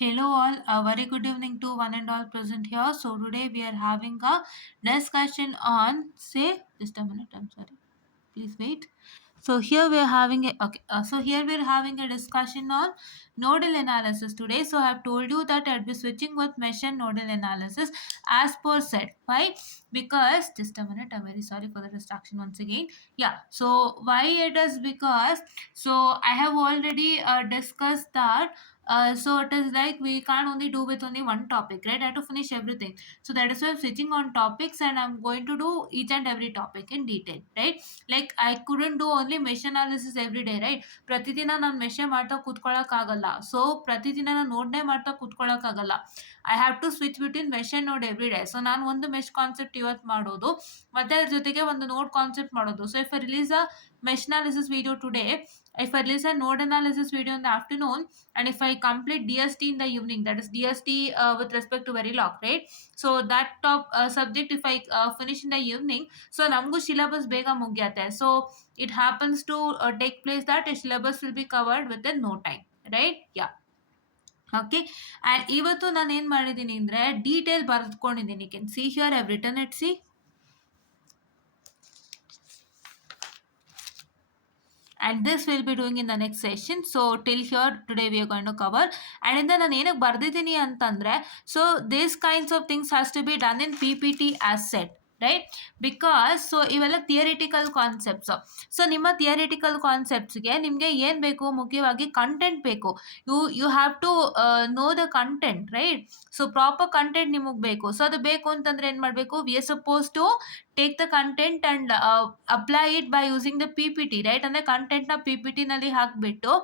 Hello all, a very good evening to one and all present here. So today we are having a discussion on say just a minute, I'm sorry. Please wait. So here we are having a okay. So here we are having a discussion on nodal analysis today. So I have told you that I'll be switching with mesh and nodal analysis as per said. Why? Because just a minute. I'm very sorry for the distraction once again. Yeah. So why it is because I have already discussed that. So it is like we can't only do with only one topic, right? I have to finish everything. So that is why I'm switching on topics and I'm going to do each and every topic in detail, right? Like I couldn't do only mesh analysis every day, right? ಪ್ರತಿದಿನ ನಾನು ಮೆಷೆ ಮಾಡ್ತಾ ಕೂತ್ಕೊಳ್ಳೋಕ್ಕಾಗಲ್ಲ. ಸೊ ಪ್ರತಿದಿನ ನಾನು ನೋಡ್ನೇ ಮಾಡ್ತಾ ಕೂತ್ಕೊಳ್ಳೋಕ್ಕಾಗಲ್ಲ. I have to switch between mesh and node every day. So ನಾನು ಒಂದು ಮೆಶ್ ಕಾನ್ಸೆಪ್ಟ್ ಇವತ್ತು ಮಾಡೋದು, ಮತ್ತೆ ಅದ್ರ ಜೊತೆಗೆ ಒಂದು ನೋಡ್ ಕಾನ್ಸೆಪ್ಟ್ ಮಾಡೋದು. So if I release a mesh analysis video today, if I release a node analysis video in the afternoon, and if I complete DST in the evening, that is DST with respect to Verilog, right? So that top subject if I finish in the evening, so ನಮಗೂ syllabus ಬೇಗ ಮುಗಿಯತ್ತೆ. So it happens to take place that a syllabus will be covered within no time, right? Yeah. Okay and ಇವತ್ತು ನಾನು ಏನು ಮಾಡಿದ್ದೀನಿ ಅಂದರೆ detail ಬರೆದುಕೊಂಡಿದ್ದೀನಿ. Can see here I have written it. See and this we'll be doing in the next session. So till here today we are going to cover, and in the ನಾನು ಏನಕ್ಕೆ ಬರ್ದಿದ್ದೀನಿ ಅಂತಂದರೆ, so these kinds of things has to be done in PPT as said, right? Because so ಇವೆಲ್ಲ theoretical concepts. So ನಿಮ್ಮ theoretical ಕಾನ್ಸೆಪ್ಟ್ಸ್ಗೆ ನಿಮಗೆ ಏನು ಬೇಕು? ಮುಖ್ಯವಾಗಿ ಕಂಟೆಂಟ್ ಬೇಕು. You have to know the content, right? So proper content ನಿಮಗೆ ಬೇಕು. ಸೊ ಅದು ಬೇಕು ಅಂತಂದರೆ ಏನು ಮಾಡಬೇಕು? We are suppose to take the content and apply it by using the P P T, right? ಅಂದರೆ ಕಂಟೆಂಟ್ನ ಪಿ ಪಿ ಟಿನಲ್ಲಿ ಹಾಕಿಬಿಟ್ಟು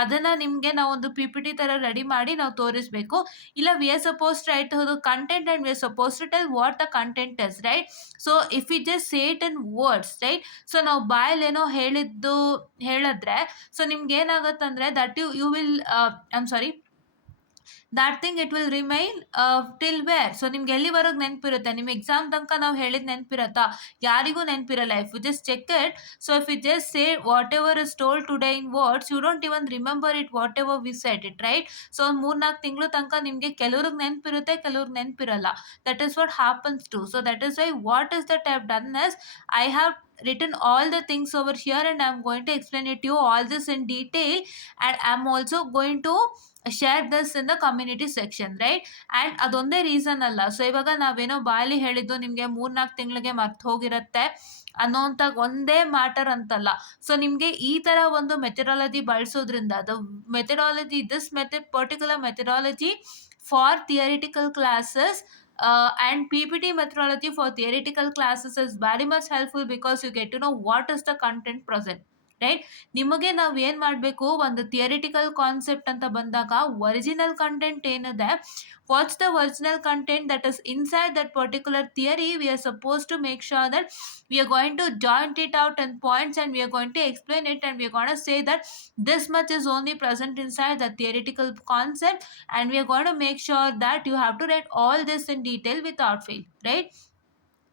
ಅದನ್ನು ನಿಮಗೆ ನಾವೊಂದು ಪಿ ಪಿ ಟಿ ಥರ ರೆಡಿ ಮಾಡಿ ನಾವು ತೋರಿಸ್ಬೇಕು. ಇಲ್ಲ we are suppose to write the content and we are suppose to tell what the content is, right? So if you just say it in words, right? So ನಾವು ಬಾಯಲ್ಲೇನೋ ಹೇಳಿದ್ರೆ so ನಿಮ್ಗೆ ಏನಾಗುತ್ತಂದರೆ that you will I am sorry that thing it will remain till where? So ನಿಮ್ಗೆ ಎಲ್ಲಿವರೆಗೆ ನೆನಪಿರುತ್ತೆ? ನಿಮ್ಮ ಎಕ್ಸಾಮ್ ತನಕ ನಾವು ಹೇಳಿದ ನೆನಪಿರುತ್ತಾ? ಯಾರಿಗೂ ನೆನಪಿರಲ್ಲ. If you just check it, so if you just say whatever is told today in words, you don't even remember it whatever we said it, right? So 3-4 ತಿಂಗಳು ತನಕ ನಿಮಗೆ ಕೆಲವ್ರಿಗೆ ನೆನಪಿರುತ್ತೆ, ಕೆಲವ್ರಿಗೆ ನೆನಪಿರಲ್ಲ. That is what happens to. So that is why what is that I have done is I have written all the things over here and I'm going to explain it to you all this in detail, and I'm also going to share this in the community section, right? And ಅದೊಂದೇ ರೀಸನ್ ಅಲ್ಲ. ಸೊ ಇವಾಗ ನಾವೇನೋ ಬಾಯಲ್ಲಿ ಹೇಳಿದ್ದು ನಿಮಗೆ 3-4 ತಿಂಗಳಿಗೆ ಮರ್ತು ಹೋಗಿರುತ್ತೆ ಅನ್ನೋಂಥ ಒಂದೇ ಮ್ಯಾಟರ್ ಅಂತಲ್ಲ. ಸೊ ನಿಮಗೆ ಈ ಥರ ಒಂದು ಮೆಥಡಾಲಜಿ ಬಳಸೋದ್ರಿಂದ the methodology this method particular methodology for theoretical classes and PPT methodology for theoretical classes is very much helpful because you get to know what is the content present, right? ನಿಮಗೆ ನಾವು ಏನು ಮಾಡಬೇಕು? ಒಂದು ಥಿಯರಿಟಿಕಲ್ ಕಾನ್ಸೆಪ್ಟ್ ಅಂತ ಬಂದಾಗ original content ಏನಿದೆ, what's the original content that is inside that particular theory, we are suppose to make sure that we are going to joint it out in points and we are going to explain it and we are going to say that this much is only present inside the theoretical concept, and we are going to make sure that you have to write all this in detail without fail, right?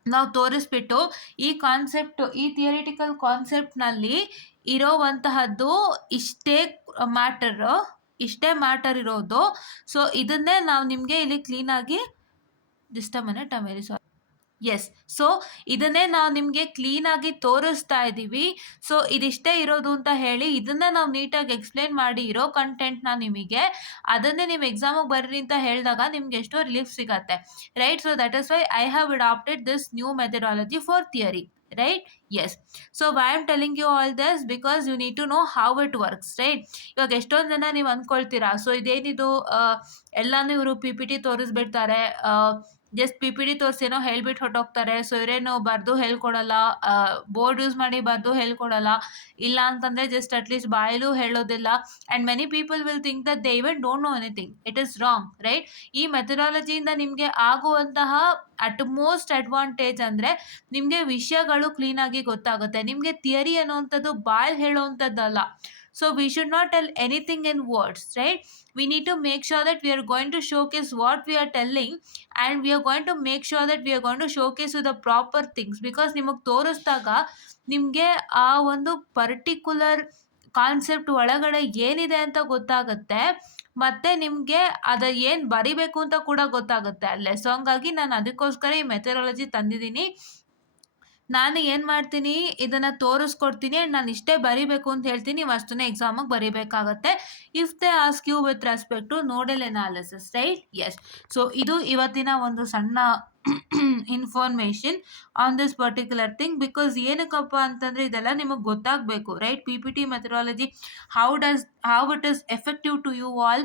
ನಾವು ತೋರಿಸ್ಬಿಟ್ಟು ಈ ಕಾನ್ಸೆಪ್ಟ್, ಈ ಥಿಯರಿಟಿಕಲ್ ಕಾನ್ಸೆಪ್ಟ್ನಲ್ಲಿ ಇರೋವಂತಹದ್ದು ಇಷ್ಟೇ ಮ್ಯಾಟರ್ ಇರೋದು. ಸೊ ಇದನ್ನೇ ನಾವು ನಿಮಗೆ ಇಲ್ಲಿ ಕ್ಲೀನಾಗಿ just a minute, I am very sorry. Yes, so ಇದನ್ನೇ ನಾವು ನಿಮಗೆ ಕ್ಲೀನಾಗಿ ತೋರಿಸ್ತಾ ಇದ್ದೀವಿ. ಸೊ ಇದಿಷ್ಟೇ ಇರೋದು ಅಂತ ಹೇಳಿ ಇದನ್ನು ನಾವು ನೀಟಾಗಿ ಎಕ್ಸ್ಪ್ಲೇನ್ ಮಾಡಿ ಇರೋ ಕಂಟೆಂಟ್ನ ನಿಮಗೆ ಅದನ್ನೇ ನೀವು ಎಕ್ಸಾಮಿಗೆ ಬರ್ರಿ ಅಂತ ಹೇಳಿದಾಗ ನಿಮ್ಗೆ ಎಷ್ಟೋ ರಿಲೀಫ್ ಸಿಗತ್ತೆ, right? So that is why I have adapted this new methodology for theory, right? Yes. So why I'm telling you all this, because you need to know how it works, right? ಇವಾಗ ಎಷ್ಟೊಂದು ಜನ ನೀವು ಅಂದ್ಕೊಳ್ತೀರಾ, ಸೊ ಇದೇನಿದು ಎಲ್ಲಾನು ಇವರು P P T ತೋರಿಸ್ಬಿಡ್ತಾರೆ, just P P T ತೋರಿಸಿ ಏನೋ ಹೇಳ್ಬಿಟ್ಟು ಹೊಟ್ಟೋಗ್ತಾರೆ. ಸೊ ಇವರೇನು ಬರೆದು ಹೇಳ್ಕೊಡಲ್ಲ, ಬೋರ್ಡ್ ಯೂಸ್ ಮಾಡಿ ಬರೆದು ಹೇಳ್ಕೊಡಲ್ಲ, ಇಲ್ಲ ಅಂತಂದರೆ ಜಸ್ಟ್ ಅಟ್ಲೀಸ್ಟ್ ಬಾಯಲ್ಲೂ ಹೇಳೋದಿಲ್ಲ. And many people will think that they even don't know anything. It is wrong, right? ಈ ಮೆಥಡಾಲಜಿಯಿಂದ ನಿಮಗೆ ಆಗುವಂತಹ ಅಟ್ ಮೋಸ್ಟ್ ಅಡ್ವಾಂಟೇಜ್ ಅಂದರೆ ನಿಮಗೆ ವಿಷಯಗಳು ಕ್ಲೀನಾಗಿ ಗೊತ್ತಾಗುತ್ತೆ. ನಿಮಗೆ ಥಿಯರಿ ಅನ್ನುವಂಥದ್ದು ಬಾಯಲ್ಲಿ ಹೇಳೋವಂಥದ್ದಲ್ಲ. So we should not tell anything in words, right? We need to make sure that we are going to showcase what we are telling, and we are going to make sure that we are going to showcase with the proper things, because ನಿಮಗೆ ತೋರಿಸಿದಾಗ ನಿಮಗೆ ಆ ಒಂದು particular concept ಒಳಗಡೆ ಏನಿದೆ ಅಂತ ಗೊತ್ತಾಗುತ್ತೆ. ಮತ್ತೆ ನಿಮಗೆ ಅದು ಏನು ಬರಿಬೇಕು ಅಂತ ಕೂಡ ಗೊತ್ತಾಗುತ್ತೆ ಅಲ್ಲೇ. ಸೊ ಹಂಗಾಗಿ ನಾನು ಅದಕ್ಕೋಸ್ಕರ ಈ ಮೆಥಡಾಲಜಿ ತಂದಿದ್ದೀನಿ. ನಾನು ಏನು ಮಾಡ್ತೀನಿ, ಇದನ್ನು ತೋರಿಸ್ಕೊಡ್ತೀನಿ ಆ್ಯಂಡ್ ನಾನು ಇಷ್ಟೇ ಬರಿಬೇಕು ಅಂತ ಹೇಳ್ತೀನಿ, ನೀವು ಅಷ್ಟನ್ನೇ ಎಕ್ಸಾಮಿಗೆ ಬರಿಬೇಕಾಗತ್ತೆ. If they ask you with respect to nodal analysis, right? Yes. So ಇದು ಇವತ್ತಿನ ಒಂದು ಸಣ್ಣ information on this particular thing. Because ಏನಕ್ಕಪ್ಪ ಅಂತಂದರೆ ಇದೆಲ್ಲ ನಿಮಗೆ ಗೊತ್ತಾಗಬೇಕು, right? P P T methodology how it is effective to you all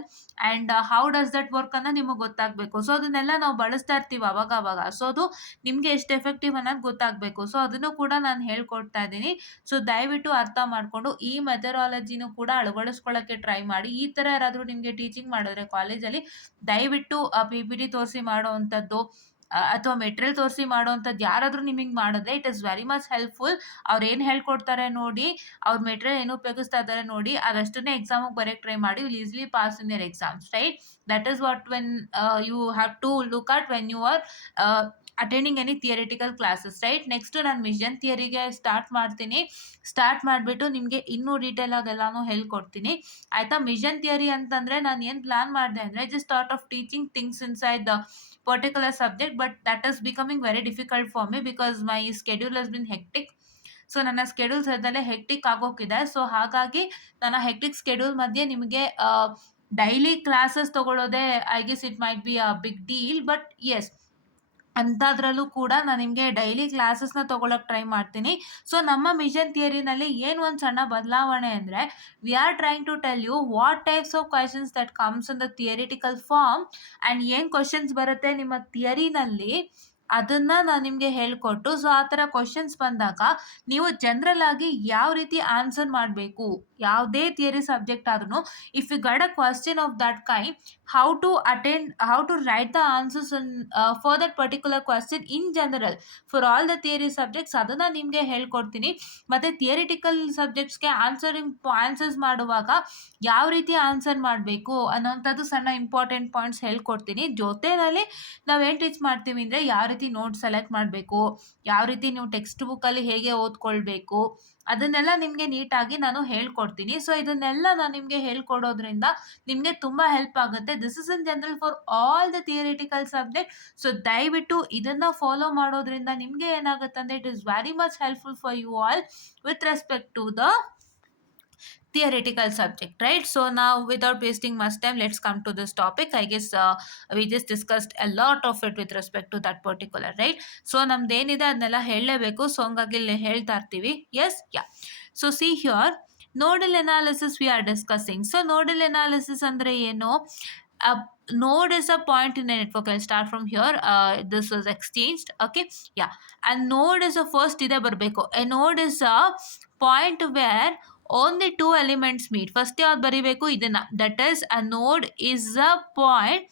and how does that work ಅನ್ನೋ ನಿಮಗೆ ಗೊತ್ತಾಗಬೇಕು. ಸೊ ಅದನ್ನೆಲ್ಲ ನಾವು ಬಳಸ್ತಾ ಇರ್ತೀವಿ ಅವಾಗ. ಸೊ ಅದು ನಿಮಗೆ ಎಷ್ಟು ಎಫೆಕ್ಟಿವ್ ಅನ್ನೋದು ಗೊತ್ತಾಗಬೇಕು. ಸೊ ಅದನ್ನು ಕೂಡ ನಾನು ಹೇಳ್ಕೊಡ್ತಾ ಇದ್ದೀನಿ. ಸೊ ದಯವಿಟ್ಟು ಅರ್ಥ ಮಾಡಿಕೊಂಡು ಈ ಮೆಥಡಾಲಜಿನೂ ಕೂಡ ಅಳವಡಿಸ್ಕೊಳ್ಳೋಕ್ಕೆ ಟ್ರೈ ಮಾಡಿ. ಈ ಥರ ಯಾರಾದರೂ ನಿಮಗೆ ಟೀಚಿಂಗ್ ಮಾಡಿದ್ರೆ ಕಾಲೇಜಲ್ಲಿ, ದಯವಿಟ್ಟು ಪಿ ಪಿ ಟಿ ತೋರಿಸಿ ಮಾಡೋವಂಥದ್ದು ಅಥವಾ ಮೆಟೀರಿಯಲ್ ತೋರಿಸಿ ಮಾಡೋವಂಥದ್ದು ಯಾರಾದರೂ ನಿಮಗೆ ಮಾಡಿದ್ರೆ it is very much helpful. ಅವ್ರು ಏನು ಹೇಳ್ಕೊಡ್ತಾರೆ ನೋಡಿ, ಅವ್ರ ಮೆಟೀರಿಯಲ್ ಏನು ಉಪಯೋಗಿಸ್ತಾ ಇದ್ದಾರೆ ನೋಡಿ, ಅದಷ್ಟನ್ನೇ ಎಕ್ಸಾಮಿಗೆ ಬರೆಯೋಕ್ಕೆ ಟ್ರೈ ಮಾಡಿ. Will easily pass in your exams, right? That is what when you have to look at when you are attending any theoretical classes, right? Next ನಾನು ಮಿಷನ್ ಥಿಯರಿಗೆ ಸ್ಟಾರ್ಟ್ ಮಾಡ್ತೀನಿ. ಸ್ಟಾರ್ಟ್ ಮಾಡಿಬಿಟ್ಟು ನಿಮಗೆ ಇನ್ನೂ ಡೀಟೇಲ್ ಆಗಿ ಎಲ್ಲಾನು ಹೇಳ್ಕೊಡ್ತೀನಿ, ಆಯಿತಾ? ಮಿಷನ್ ಥಿಯರಿ ಅಂತಂದರೆ ನಾನು ಏನು ಪ್ಲಾನ್ ಮಾಡಿದೆ ಅಂದರೆ just thought of teaching things inside the particular subject, but that is becoming very difficult for me because my schedule has been hectic. So ನನ್ನ ಸ್ಕೆಡ್ಯೂಲ್ ಸದ್ಯದಲ್ಲೇ ಹೆಕ್ಟಿಕ್ ಆಗೋಗಿದೆ. ಸೊ ಹಾಗಾಗಿ ನನ್ನ ಹೆಕ್ಟಿಕ್ ಸ್ಕೆಡ್ಯೂಲ್ ಮಧ್ಯೆ ನಿಮಗೆ ಡೈಲಿ ಕ್ಲಾಸಸ್ ತೊಗೊಳ್ಳೋದೇ I guess it might be a big deal, but yes, ಅಂಥದ್ರಲ್ಲೂ ಕೂಡ ನಾನು ನಿಮಗೆ ಡೈಲಿ ಕ್ಲಾಸಸ್ನ ತೊಗೊಳಕ್ಕೆ ಟ್ರೈ ಮಾಡ್ತೀನಿ. ಸೊ ನಮ್ಮ ಮಿಷನ್ ಥಿಯರಿನಲ್ಲಿ ಏನು ಒಂದು ಸಣ್ಣ ಬದಲಾವಣೆ ಅಂದರೆ, we are trying to tell you what types of questions that comes in the theoretical form and ಏನು ಕ್ವಶನ್ಸ್ ಬರುತ್ತೆ ನಿಮ್ಮ ಥಿಯರಿನಲ್ಲಿ ಅದನ್ನು ನಾನು ನಿಮಗೆ ಹೇಳಿಕೊಟ್ಟು, ಸೊ ಆ ಥರ ಕ್ವಶನ್ಸ್ ಬಂದಾಗ ನೀವು ಜನರಲ್ ಆಗಿ ಯಾವ ರೀತಿ ಆನ್ಸರ್ ಮಾಡಬೇಕು, ಯಾವುದೇ ಥಿಯರಿ ಸಬ್ಜೆಕ್ಟ್ ಆದ್ರೂ if you got a question of that kind, how to write the answers for that particular question in general for all the theory subjects, ಅದನ್ನು ನಿಮಗೆ ಹೇಳ್ಕೊಡ್ತೀನಿ. ಮತ್ತು ಥಿಯರಿಟಿಕಲ್ ಸಬ್ಜೆಕ್ಟ್ಸ್ಗೆ ಆನ್ಸರ್ಸ್ ಮಾಡುವಾಗ ಯಾವ ರೀತಿ ಆನ್ಸರ್ ಮಾಡಬೇಕು ಅನ್ನೋಂಥದ್ದು ಸಣ್ಣ ಇಂಪಾರ್ಟೆಂಟ್ ಪಾಯಿಂಟ್ಸ್ ಹೇಳ್ಕೊಡ್ತೀನಿ. ಜೊತೆಯಲ್ಲಿ ನಾವೇನು ಟೀಚ್ ಮಾಡ್ತೀವಿ ಅಂದರೆ ಯಾವ ರೀತಿ ನೋಟ್ಸ್ ಸೆಲೆಕ್ಟ್ ಮಾಡಬೇಕು, ಯಾವ ರೀತಿ ನೀವು ಟೆಕ್ಸ್ಟ್ ಬುಕ್ಕಲ್ಲಿ ಹೇಗೆ ಓದ್ಕೊಳ್ಬೇಕು, ಅದನ್ನೆಲ್ಲ ನಿಮಗೆ ನೀಟಾಗಿ ನಾನು ಹೇಳ್ಕೊಡ್ತೀನಿ. ಸೊ ಇದನ್ನೆಲ್ಲ ನಾನು ನಿಮಗೆ ಹೇಳ್ಕೊಡೋದ್ರಿಂದ ನಿಮಗೆ ತುಂಬ ಹೆಲ್ಪ್ ಆಗುತ್ತೆ. This is in general for all the theoretical subject. So ದಯವಿಟ್ಟು ಇದನ್ನು ಫಾಲೋ ಮಾಡೋದ್ರಿಂದ ನಿಮಗೆ ಏನಾಗುತ್ತೆ ಅಂದರೆ it is very much helpful for you all with respect to the theoretical subject, right? So now without wasting much time, let's come to this topic. I guess we just discussed a lot of it with respect to that particular, right? So ನಮ್ದೇನಿದೆ ಅದನ್ನೆಲ್ಲ ಹೇಳಲೇಬೇಕು. So ಹಂಗಾಗಿ ಇಲ್ಲಿ ಹೇಳ್ತಾ ಇರ್ತೀವಿ. Yes, yeah. So see here, nodal analysis we are discussing. So nodal analysis ಅಂದರೆ ಏನು? Node is a point in a network. I'll start from here. This was exchanged, okay? Yeah. And node is a first ide barbeko. A node is a point where only two elements meet. First yaad baribeku idana. That is, a node is a point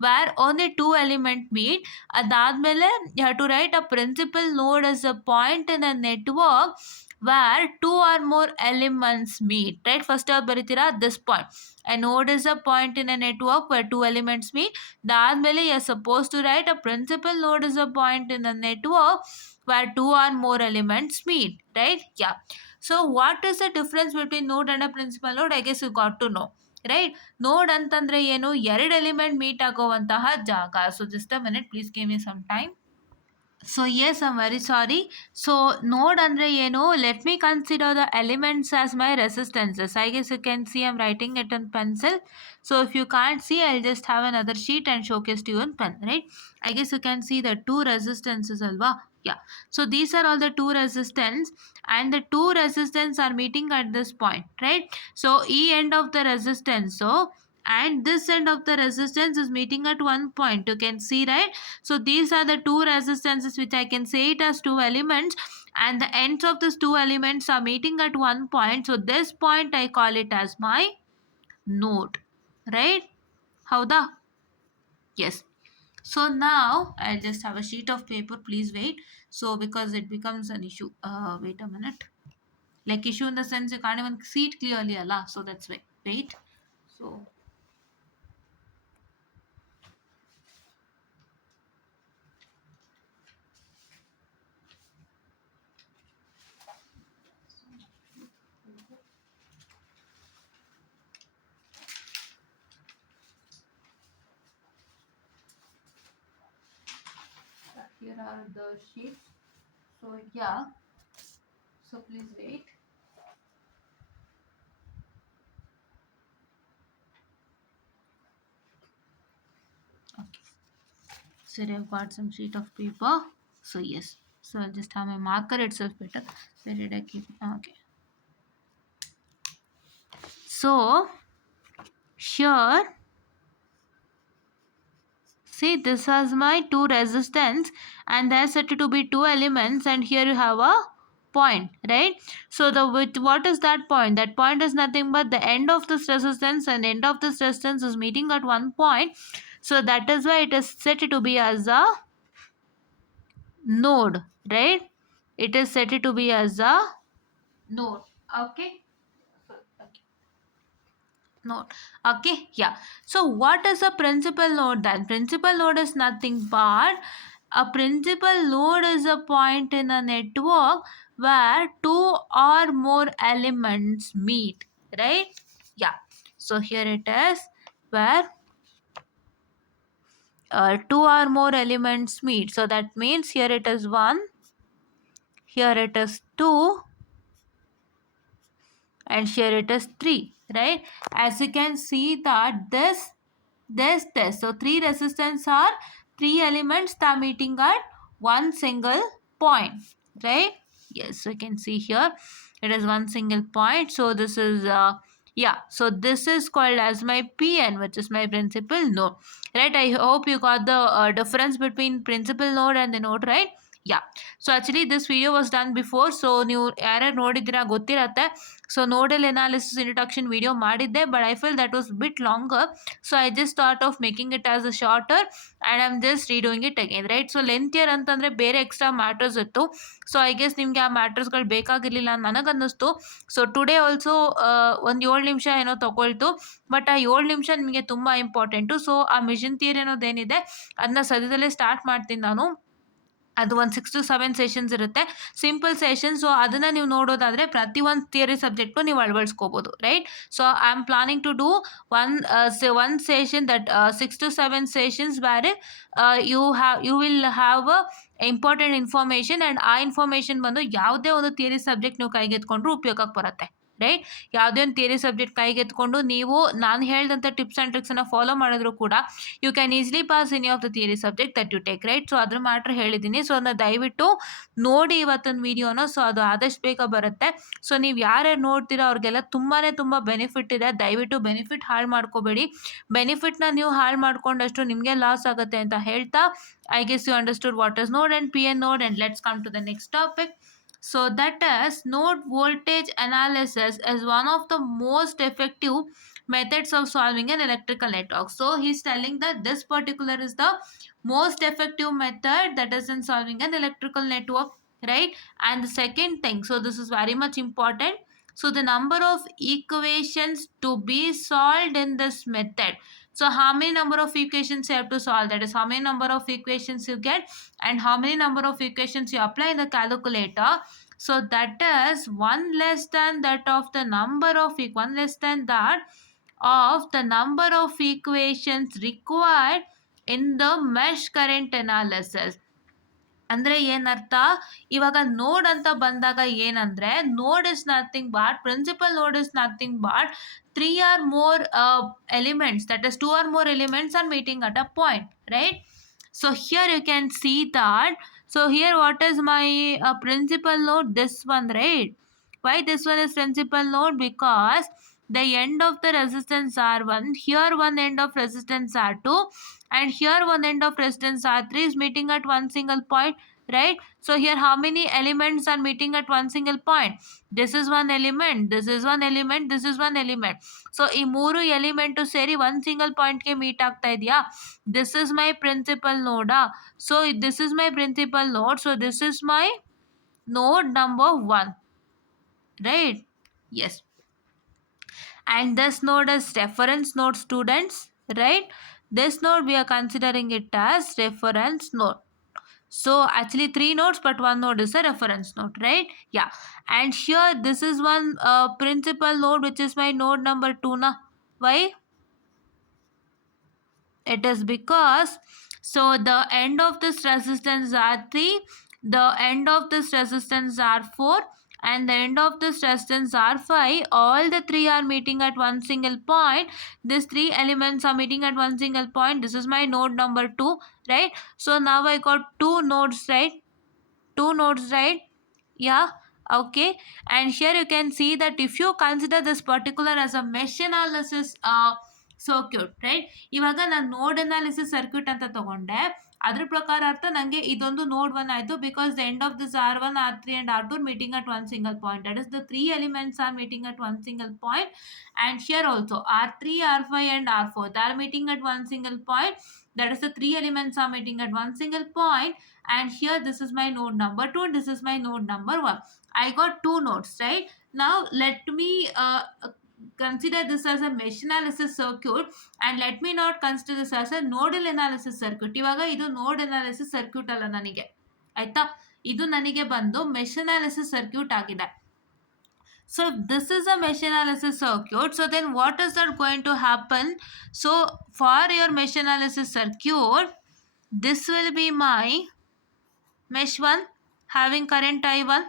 where only two elements meet. Adadmele you have to write a principal node as a point in a network where two or more elements meet, right? First yaad baritira this point. A node is a point in a network where two elements meet. Adadmele you are supposed to write a principal node is a point in a network where two or more elements meet, right? Yeah. So what is the difference between node and a principal node? I guess you got to know, right? Node ಅಂತಂದ್ರೆ ಏನು? ಎರಡು element meet ಆಗುವಂತಹ ಜಾಗ. So just a minute, please give me some time. So yes, I'm very sorry. So node andre ಏನು? Let me consider the elements as my resistances. I guess you can see I'm writing it in pencil. So if you can't see, I'll just have another sheet and showcase to you in pen, right? I guess you can see the two resistances alva. Yeah. So these are all the two resistance, and the two resistance are meeting at this point, right? So e end of the resistance, so and this end of the resistance is meeting at one point. You can see, right? So these are the two resistances which I can say it as two elements, and the ends of these two elements are meeting at one point. So this point I call it as my node, right? Howda? Yes. So now I'll just have a sheet of paper, please wait. So because it becomes an issue, wait a minute, like issue in the sense you can't even see it clearly, Allah. So that's why, wait. So here are the sheets. So yeah, so please wait. Okay, so I've got some sheet of paper. So yes, so I'll just have my marker itself better. Where did I keep it? Okay, so here, see, this has my two resistance and there's said to be two elements, and here you have a point, right? So the with what is that point? That point is nothing but the end of this resistance, and end of this resistance is meeting at one point. So that is why it is said to be as a node, right? It is said to be as a node. Okay. Okay. Node. Okay, yeah. So what is a principal node then? Principal node is nothing but a principal node is a point in a network where two or more elements meet, right? Yeah. So here it is where two or more elements meet. So that means here it is 1, here it is 2, and here it is 3, right? As you can see that this, so three resistance are three elements that are meeting at one single point, right? Yes, so you can see here it is one single point. So this is yeah, so this is called as my PN, which is my principal node, right? I hope you got the difference between principal node and the node, right? Yeah. So actually this video was done before, so ನೀವು ಯಾರ್ಯಾರು ನೋಡಿದ್ದೀರಾ ಗೊತ್ತಿರತ್ತೆ. So nodal analysis introduction video ಮಾಡಿದ್ದೆ, but I feel that was bit longer. So I just thought of making it as a shorter and I am just redoing it again, right? So lengthier ಅಂತಂದರೆ ಬೇರೆ extra matters ಇತ್ತು. So I guess ನಿಮಗೆ ಆ ಮ್ಯಾಟರ್ಸ್ಗಳು ಬೇಕಾಗಿರಲಿಲ್ಲ ಅಂತ ನನಗನ್ನಿಸ್ತು. So today also ಒಂದು 7 ನಿಮಿಷ ಏನೋ ತಗೊಳ್ತು, ಬಟ್ ಆ 7 ನಿಮಿಷ ನಿಮಗೆ ತುಂಬ ಇಂಪಾರ್ಟೆಂಟು. ಸೊ ಆ ಮಿಷನ್ ಥಿಯರಿ ಅನ್ನೋದೇನಿದೆ ಅದನ್ನ ಸದ್ಯದಲ್ಲೇ ಸ್ಟಾರ್ಟ್ ಮಾಡ್ತೀನಿ ನಾನು. ಅದು ಒಂದು 6 to 7 ಸೆಷನ್ಸ್ ಇರುತ್ತೆ, ಸಿಂಪಲ್ ಸೆಷನ್. ಸೊ ಅದನ್ನು ನೀವು ನೋಡೋದಾದರೆ ಪ್ರತಿಯೊಂದು ಥಿಯರಿ ಸಬ್ಜೆಕ್ಟು ನೀವು ಅಳವಡಿಸ್ಕೋಬೋದು, right? So I am planning to do one session that 6 to 7 sessions where you will have important information, and ಆ ಇನ್ಫಾರ್ಮೇಷನ್ ಬಂದು ಯಾವುದೇ ಒಂದು ಥಿಯರಿ ಸಬ್ಜೆಕ್ಟ್ ನೀವು ಕೈಗೆತ್ಕೊಂಡ್ರು ಉಪಯೋಗಕ್ಕೆ ಬರುತ್ತೆ, ರೈಟ್? ಯಾವುದೇ ಒಂದು ಥಿಯರಿ ಸಬ್ಜೆಕ್ಟ್ ಕೈಗೆತ್ಕೊಂಡು ನೀವು ನಾನು ಹೇಳಿದಂಥ ಟಿಪ್ಸ್ ಆ್ಯಂಡ್ ಟ್ರಿಕ್ಸನ್ನು ಫಾಲೋ ಮಾಡಿದ್ರು ಕೂಡ you can easily pass any of the theory subject that you take, right? So ಅದ್ರ ಮ್ಯಾಟ್ರ್ ಹೇಳಿದ್ದೀನಿ. ಸೊ ಅದನ್ನ ದಯವಿಟ್ಟು ನೋಡಿ ಇವತ್ತೊಂದು ವೀಡಿಯೋನ. ಸೊ ಅದು ಆದಷ್ಟು ಬೇಗ ಬರುತ್ತೆ. ಸೊ ನೀವು ಯಾರ್ಯಾರು ನೋಡ್ತೀರೋ ಅವ್ರಿಗೆಲ್ಲ ತುಂಬ ಬೆನಿಫಿಟ್ ಇದೆ. ದಯವಿಟ್ಟು ಬೆನಿಫಿಟ್ ಹಾಳು ಮಾಡ್ಕೋಬೇಡಿ. ಬೆನಿಫಿಟ್ನ ನೀವು ಹಾಳು ಮಾಡ್ಕೊಂಡಷ್ಟು ನಿಮಗೆ ಲಾಸ್ ಆಗುತ್ತೆ ಅಂತ ಹೇಳ್ತಾ, I guess you understood what is node and PN node, and let's come to the next topic. So that is, node voltage analysis is one of the most effective methods of solving an electrical network. So he's telling that this particular is the most effective method that is in solving an electrical network, right? And the second thing, so this is very much important. So the number of equations to be solved in this method. So how many number of equations you have to solve, that is how many number of equations you get and how many number of equations you apply in the calculator. So that is one less than that of the number of one less than that of the number of equations required in the mesh current analysis. ಅಂದರೆ ಏನರ್ಥ, ಇವಾಗ ನೋಡ್ ಅಂತ ಬಂದಾಗ ಏನಂದರೆ, ನೋಡ್ is nothing but principal ನೋಡ್ is nothing but 3 or more elements, that is 2 or more elements are meeting at a point, right? So here you can see that. So here what is my principal node? This one, right? Why this one is principal node? Because the end of the resistance R1, here one end of resistance R2, and here one end of resistance R3 is meeting at one single point, right? So here how many elements are meeting at one single point? This is one element, this is one element, this is one element. So ಈ ಮೂರು ಎಲಿಮೆಂಟು ಸೇರಿ ಒಂದು ಸಿಂಗಲ್ ಪಾಯಿಂಟ್ಗೆ meet ಆಗ್ತಾ ಇದೆಯಾ? This is my principal ನೋಡಾ? So this is my principal node. So this is my node number 1, right? Yes. And this node is reference node, students, right? This node we are considering it as reference node. So actually 3 nodes, but one node is a reference node, right? Yeah. And here this is one principal node, which is my node number 2 na. Why? It is because So the end of this resistance are 3, the end of this resistance are 4, and the end of this resistance are 5. All the three are meeting at one single point. These three elements are meeting at one single point. This is my node number 2, right? So now I got two nodes, right? Two nodes, right? Yeah, okay. And here you can see that if you consider this particular as a mesh analysis circuit, right? ಇವಾಗ ನಾನು ನೋಡ್ analysis circuit ಅಂತ ತಗೊಂಡೆ. ಅದ್ರ ಪ್ರಕಾರ ಅರ್ಥ ನನಗೆ ಇದೊಂದು ನೋಡ್ 1 ಆಯಿತು, because the end of this R1, R3 and R2 meeting at one single point. That is, the three elements are meeting at one single point. And here also R3, R5 and R4, they are meeting at one single point. That is, the three elements are meeting at one single point. And here this is my node number 2 and this is my node number 1. I got two nodes, right? Now let me consider this as a mesh analysis circuit, and let me not consider this as a nodal analysis circuit. ಇವಾಗ ಇದು node analysis circuit ಅಲ್ಲ ನನಗೆ, ಆಯ್ತಾ? ಇದು ನನಗೆ ಬಂದು mesh analysis circuit ಆಗಿದೆ. So if this is a mesh analysis circuit, so then what is that going to happen? So for your mesh analysis circuit, this will be my mesh 1 having current I1.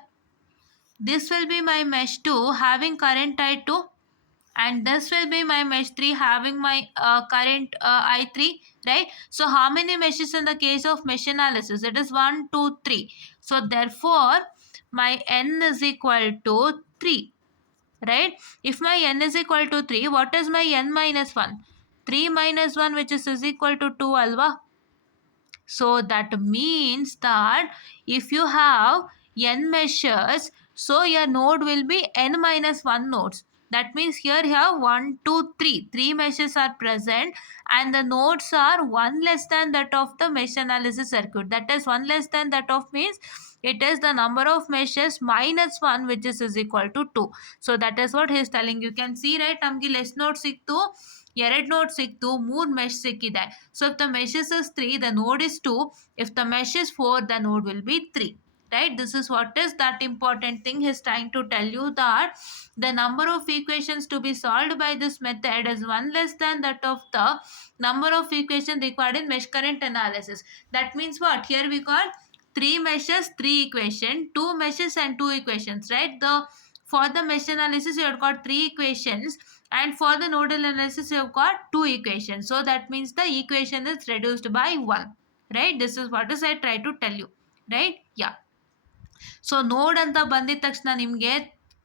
This will be my mesh 2 having current I2. And this will be my mesh 3 having my current I3, right? So how many meshes in the case of mesh analysis? It is 1, 2, 3. So therefore my n is equal to 3, right? If my n is equal to 3, what is my n minus 1? 3 minus 1, which is equal to 2, alva. So that means that if you have n meshes, so your node will be n minus 1 nodes. That means here you have 1, 2, 3. 3 meshes are present and the nodes are 1 less than that of the mesh analysis circuit. That is, 1 less than that of means it is the number of meshes minus 1, which is equal to 2. So that is what he is telling. You can see, right? ನಮಗೆ less node ಸಿಕ್ತು, ಎರಡು node ಸಿಕ್ತು, ಮೂರು mesh ಸಿಕ್ಕಿದೆ. So if the meshes is 3, the node is 2. If the mesh is 4, the node will be 3. Right? This is what is that important thing. He is trying to tell you that the number of equations to be solved by this method is 1 less than that of the number of equations required in mesh current analysis. That means what? Here we got 3 meshes, 3 equations, 2 meshes and 2 equations, right? For the mesh analysis you have got 3 equations, and for the nodal analysis you have got 2 equations. So that means the equation is reduced by 1, right? This is what is I try to tell you, right? Yeah. So ನೋಡ್ ಅಂತ ಬಂದಿದ ತಕ್ಷಣ ನಿಮಗೆ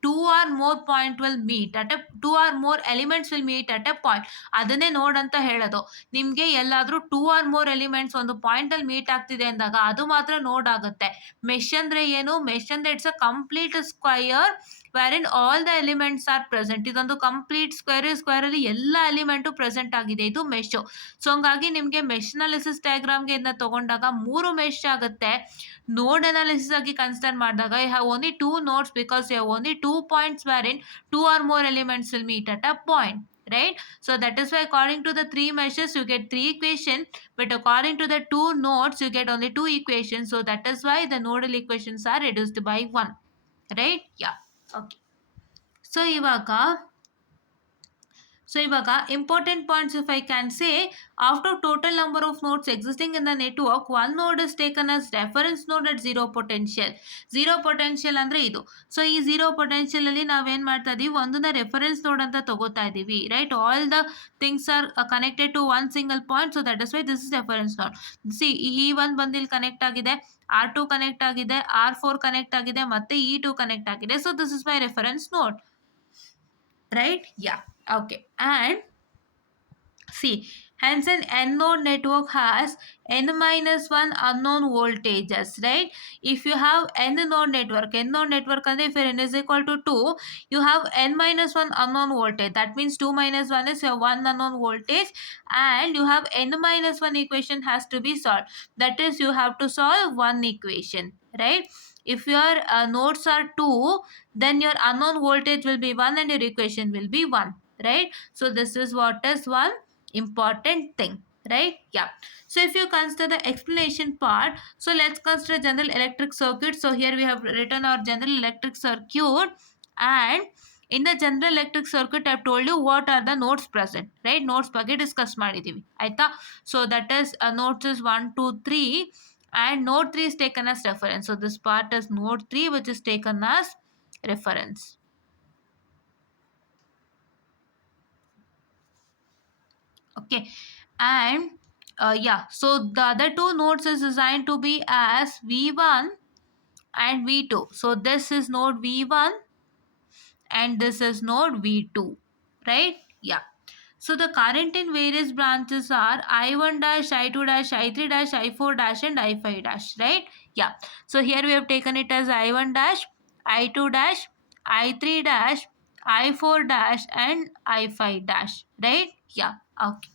2 or more point will meet at a 2 or more elements will meet at a point. ಅದನ್ನೇ ನೋಡ್ ಅಂತ ಹೇಳೋದು. ನಿಮಗೆ ಎಲ್ಲಾದರೂ 2 or more elements ಒಂದು ಪಾಯಿಂಟಲ್ಲಿ ಮೀಟ್ ಆಗ್ತಿದೆ ಅಂದಾಗ ಅದು ಮಾತ್ರ ನೋಡ್ ಆಗುತ್ತೆ. ಮೆಶ್ ಅಂದರೆ ಏನು? ಮೆಶ್ ಅಂದರೆ it's a complete square wherein all the elements are present. ಇದೊಂದು ಕಂಪ್ಲೀಟ್ ಸ್ಕ್ವೇರಲ್ಲಿ ಎಲ್ಲ ಎಲಿಮೆಂಟು ಪ್ರೆಸೆಂಟ್ ಆಗಿದೆ. ಇದು ಮೆಶು. ಸೊ ಹಂಗಾಗಿ ನಿಮಗೆ ಮೆಶ್ ಅನಾಲಿಸಿಸ್ ಡಯಾಗ್ರಾಮ್ಗೆ ಇದನ್ನ ತಗೊಂಡಾಗ 3 ಮೆಶ್ ಆಗುತ್ತೆ. ನೋಡ್ ಅನಾಲಿಸಿಸ್ ಆಗಿ ಕನ್ಸಿಡರ್ ಮಾಡಿದಾಗ you have only 2 nodes, because you have only 2 points wherein 2 or more elements will meet at a point, right? So that is why according to the 3 meshes you get 3 equations, but according to the 2 nodes you get only 2 equations. So that is why the nodal equations are reduced by 1, right? Yeah, okay. So ಇವಾಗ important points if I can say, after total number of nodes existing in the network, one node is taken as reference node at zero potential. Zero potential ಅಂದರೆ ಇದು. ಸೊ ಈ zero potential ಅಲ್ಲಿ ನಾವೇನು ಮಾಡ್ತಾ ಇದೀವಿ, ಒಂದನ್ನ reference node ಅಂತ ತಗೋತಾ ಇದೀವಿ, right? All the things are connected to one single point. So that is why this is reference node. See ಈ ಒಂದು ಬಂದು ಇಲ್ಲಿ ಕನೆಕ್ಟ್ ಆಗಿದೆ, R2 ಕನೆಕ್ಟ್ ಆಗಿದೆ, R4 ಕನೆಕ್ಟ್ ಆಗಿದೆ, ಮತ್ತೆ E2 ಕನೆಕ್ಟ್ ಆಗಿದೆ. So this is my reference node, right? Yeah, okay. And see, hence an n-node network has n minus 1 unknown voltages, right? If you have n-node network and if n is equal to 2, you have n minus 1 unknown voltage. That means 2 minus 1 is your 1 unknown voltage, and you have n minus 1 equation has to be solved. That is, you have to solve one equation, right? If your nodes are 2, then your unknown voltage will be 1 and your equation will be 1, right? So this is what is one important thing, right? Yeah. So if you consider the explanation part, so let's consider general electric circuit. So here we have written our general electric circuit, and In the general electric circuit, I've told you what are the nodes present, right? Nodes ಬಗ್ಗೆ ಡಿಸ್ಕಸ್ ಮಾಡಿದ್ದೀವಿ ಆಯ್ತಾ. So that is nodes is 1 2 3 and node 3 is taken as reference. So this part is node 3 which is taken as reference. Okay, and yeah, so the other two nodes is designed to be as V1 and V2. So this is node V1 and this is node V2, right? Yeah. So the current in various branches are I1 dash, I2 dash, I3 dash, I4 dash and I5 dash, right? Yeah. So here we have taken it as I1 dash, I2 dash, I3 dash, I4 dash and I5 dash, right? Yeah. Okay.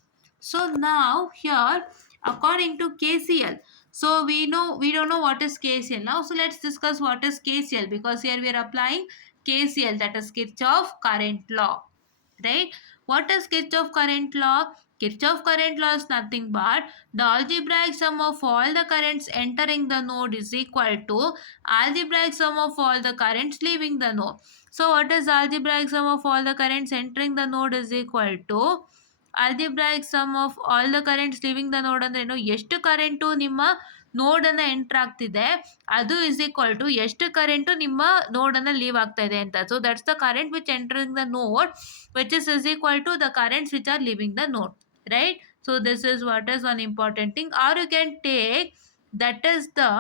So now here, according to KCL, so we don't know what is KCL now. So let's discuss what is KCL, because here we are applying KCL, that is Kirchhoff current law, right? What is Kirchhoff current law? Kirchhoff current law is nothing but the algebraic sum of all the currents entering the node is equal to algebraic sum of all the currents leaving the node. So what is algebraic sum of all the currents entering the node is equal to algebraic sum of all the currents leaving the node ಅಂದ್ರೆ ಏನು, ಎಷ್ಟು ಕರೆಂಟು ನಿಮ್ಮ ನೋಡನ್ನು ಎಂಟರ್ ಆಗ್ತಿದೆ ಅದು is equal to ಎಷ್ಟು ಕರೆಂಟು ನಿಮ್ಮ ನೋಡನ್ನು ಲೀವ್ ಆಗ್ತಾ ಇದೆ ಅಂತ. So that's the current which entering the ನೋಡ್ which is equal to the currents which are leaving the node, right? So this is what is one important thing. Or you can take that is the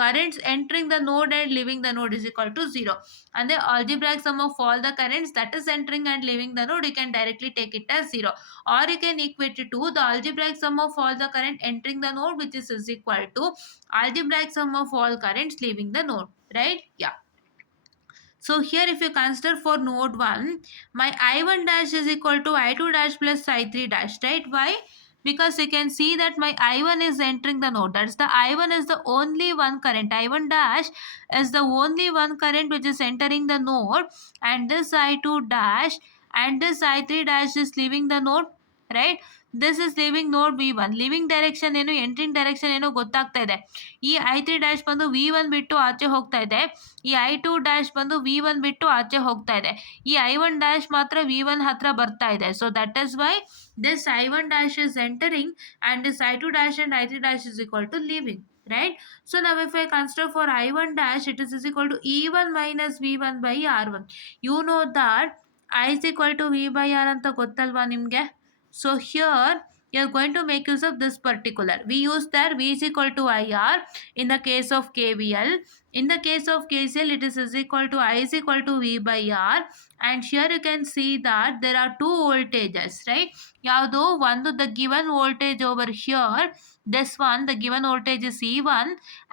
currents entering the node and leaving the node is equal to 0, and the algebraic sum of all the currents that is entering and leaving the node, you can directly take it as 0, or you can equate it to the algebraic sum of all the current entering the node which is equal to algebraic sum of all currents leaving the node, right? Yeah. So here if you consider for node 1, my I1 dash is equal to I2 dash plus I3 dash, right? Why? Because you can see that my I1 is entering the node. That's the I1 is the only one current. I1 dash is the only one current which is entering the node, and this I2 dash and this I3 dash is leaving the node, right? This is leaving node V1. Leaving direction ಏನು, entering direction ಏನು ಗೊತ್ತಾಗ್ತಾ ಇದೆ. ಈ I3 dash ಬಂದು V1 ಬಿಟ್ಟು ಆಚೆ ಹೋಗ್ತಾ ಇದೆ. ಈ I2 dash ಬಂದು V1 ಬಿಟ್ಟು ಆಚೆ ಹೋಗ್ತಾ ಇದೆ. ಈ I1 dash ಮಾತ್ರ V1 ಹತ್ರ ಬರ್ತಾ ಇದೆ. So that is why this I1 dash is entering and this I2 dash and I3 dash is equal to leaving, right? So now if I consider for I1 dash, it is equal to E1 minus V1 by R1. You know that I is equal to V by R ಅಂತ ಗೊತ್ತಲ್ವಾ ನಿಮಗೆ? So here you are going to make use of this particular. We use that V is equal to IR in the case of KVL. In the case of KCL, it is equal to I is equal to V by R. And here you can see that there are two voltages, right? Yavado one, the given voltage over here, this one, the given voltage is E1,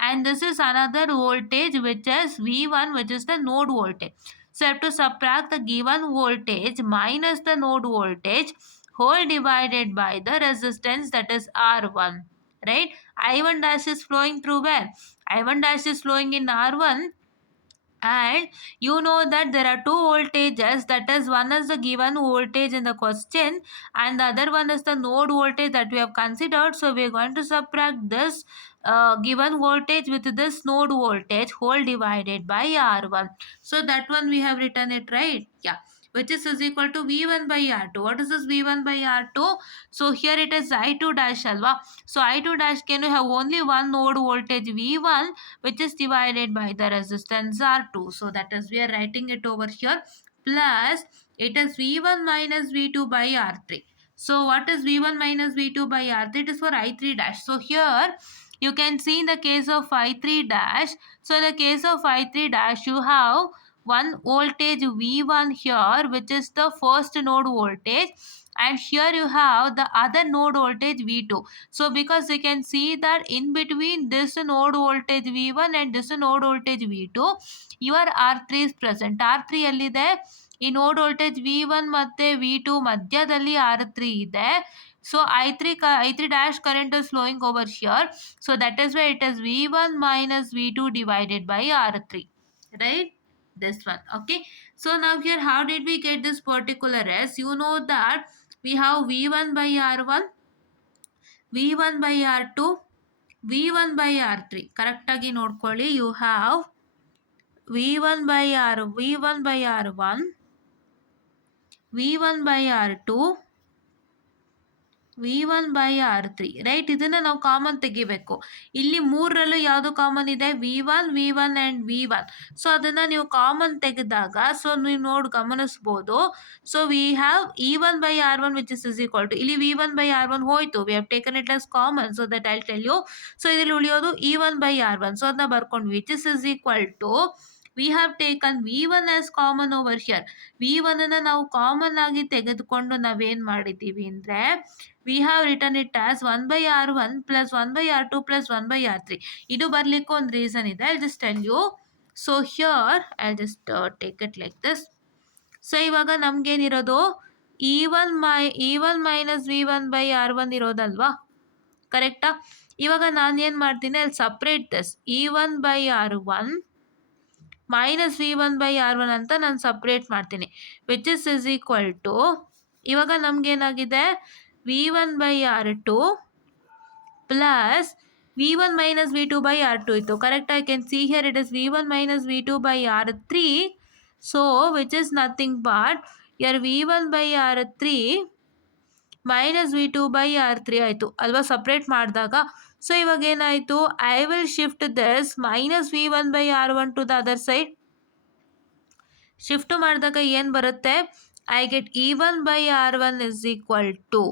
and this is another voltage which is V1, which is the node voltage. So I have to subtract the given voltage minus the node voltage whole divided by the resistance, that is R1, right? I1 dash is flowing through where? I1 dash is flowing in R1, and you know that there are two voltages, that is one is the given voltage in the question and the other one is the node voltage that we have considered. So we are going to subtract this given voltage with this node voltage whole divided by R1. So that one we have written it, right? Yeah, which is equal to V1 by R2. What is this V1 by R2? So here it is I2 dash alva. So I2 dash can have only one node voltage V1 which is divided by the resistance R2. So that is we are writing it over here, plus it is V1 minus V2 by R3. So what is V1 minus V2 by R3? It is for I3 dash. So here you can see in the case of I3 dash. So in the case of I3 dash, you have one voltage V1 here, which is the first node voltage, and here you have the other node voltage V2. So because you can see that in between this node voltage V1 and this node voltage V2, your R3 is present. R3 ಎಲ್ಲಿದೆ? ಈ node voltage V1 ಮತ್ತೆ V2 ಮಧ್ಯದಲ್ಲಿ R3 ಇದೆ. So I3 dash current is flowing over here. So that is why it is V1 minus V2 divided by R3, right? This one, okay? So now here how did we get this particular S? You know that we have V1 by R1, V1 by R2, V1 by R3. Correct agi nodಕೊಳ್ಳಿ. You have V1 by R1, V1 by R2 V1 by R3 right. ಇದನ್ನ ನಾವು ಕಾಮನ್ ತೆಗಿಬೇಕು. ಇಲ್ಲಿ ಮೂರರಲ್ಲೂ ಯಾವುದು ಕಾಮನ್ ಇದೆ? V1 and V1. So ಅದನ್ನ ನೀವು ಕಾಮನ್ ತೆಗೆದಾಗ ಸೊ ನೀವು ಗಮನಿಸ್ಬೋದು. So we have E1 by R1 which is equal to, ಇಲ್ಲಿ V1 by R1 ಹೋಯ್ತು, we have taken it as common, so that I tell you. So ಇದರಲ್ಲಿ ಉಳಿಯೋದು E1 by R1. ಸೊ ಅದನ್ನ ಬರ್ಕೊಂಡು which is equal to we have taken V1 as common over here. V1 ಅನ್ನ ನಾವು ಕಾಮನ್ ಆಗಿ ತೆಗೆದುಕೊಂಡು ನಾವೇನ್ ಮಾಡಿದ್ದೀವಿ ಅಂದ್ರೆ we have written it as 1 by R1 plus 1 by R2 plus 1 by R3. ಇದು ಬರ್ಲಿಕ್ಕೆ ಒಂದು ರೀಸನ್ ಇದೆ. I'll just tell you. So here I'll just take it like this. So ಇವಾಗ ನಮ್ಗೇನಿರೋದು E1 minus V1 by R1 ಇರೋದಲ್ವಾ, ಕರೆಕ್ಟಾ? ಇವಾಗ ನಾನು ಏನು ಮಾಡ್ತೀನಿ, ಅಲ್ಲಿ separate this E1 by R1 minus V1 by R1 ಅಂತ ನಾನು ಸಪ್ರೇಟ್ ಮಾಡ್ತೀನಿ, ವಿಚ್ ಇಸ್ ಈಕ್ವಲ್ ಟು, ಇವಾಗ ನಮಗೇನಾಗಿದೆ V1 by R2 plus V1 minus V2 by R2 ಇತ್ತು, correct? I can see here it is V1 minus V2 by R3. So which is nothing but your V1 by R3 minus V2 by R3 ಆಯಿತು ಅಲ್ವಾ, ಸಪ್ರೇಟ್ ಮಾಡಿದಾಗ. So ಇವಾಗ ಏನಾಯಿತು, I will shift this minus V1 by R1 to the other side. Shift ಮಾಡಿದಾಗ ಏನು ಬರುತ್ತೆ, I get E1 by R1 is equal to,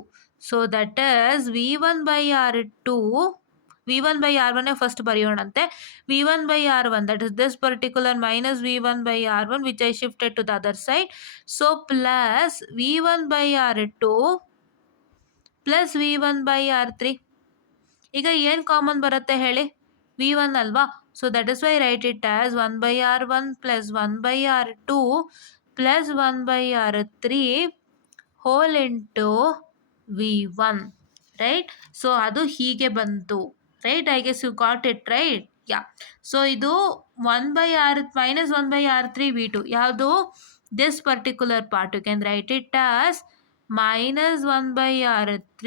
so that is V1 by R2, V1 by R1 first ಬರೆಯೋಣಂತೆ. V1 by R1 that is this particular minus V1 by R1 which I shifted to the other side. So plus V1 by R2 plus V1 by R3. ಈಗ ಏನು ಕಾಮನ್ ಬರುತ್ತೆ ಹೇಳಿ, V1 ಅಲ್ವಾ. So that is Y right it as 1 by R1 plus 1 by R2 plus 1 by R3 whole into V1, right. So ಅದು ಹೀಗೆ ಬಂತು, right. I guess you got it, right? Yeah. So ಇದು 1 by R minus 1 by R3 V2 ಯಾವುದು, this particular part. You can write it as minus 1 by R3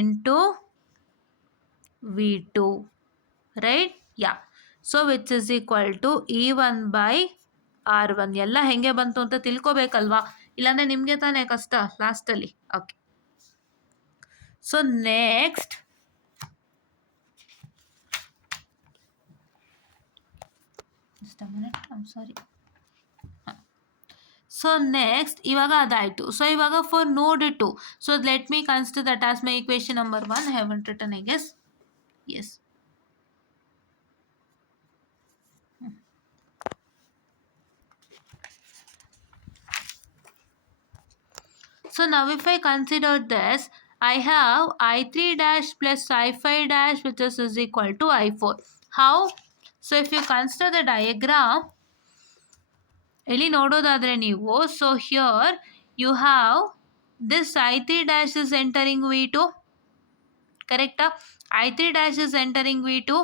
into V2, right? Yeah. So which is equal to E1 by R1. ಎಲ್ಲ ಹೆಂಗೆ ಬಂತು ಅಂತ ತಿಳ್ಕೊಬೇಕಲ್ವಾ, ಇಲ್ಲಾಂದರೆ ನಿಮಗೆ ತಾನೇ ಕಷ್ಟ ಲಾಸ್ಟಲ್ಲಿ. ಓಕೆ. ಸೊ ನೆಕ್ಸ್ಟ್ ಇವಾಗ ಅದಾಯಿತು. ಸೊ ಇವಾಗ for node 2, so let me consider that as my equation number 1. I haven't written, I guess. Yes. So now if I consider this, I have I3 dash plus I5 dash which is equal to I4. How? So if you consider the diagram, ಇಲ್ಲಿ ನೋಡೋದಾದರೆ ನೀವು, so here you have this I3 dash is entering V2, correct? I3 dash is entering V2.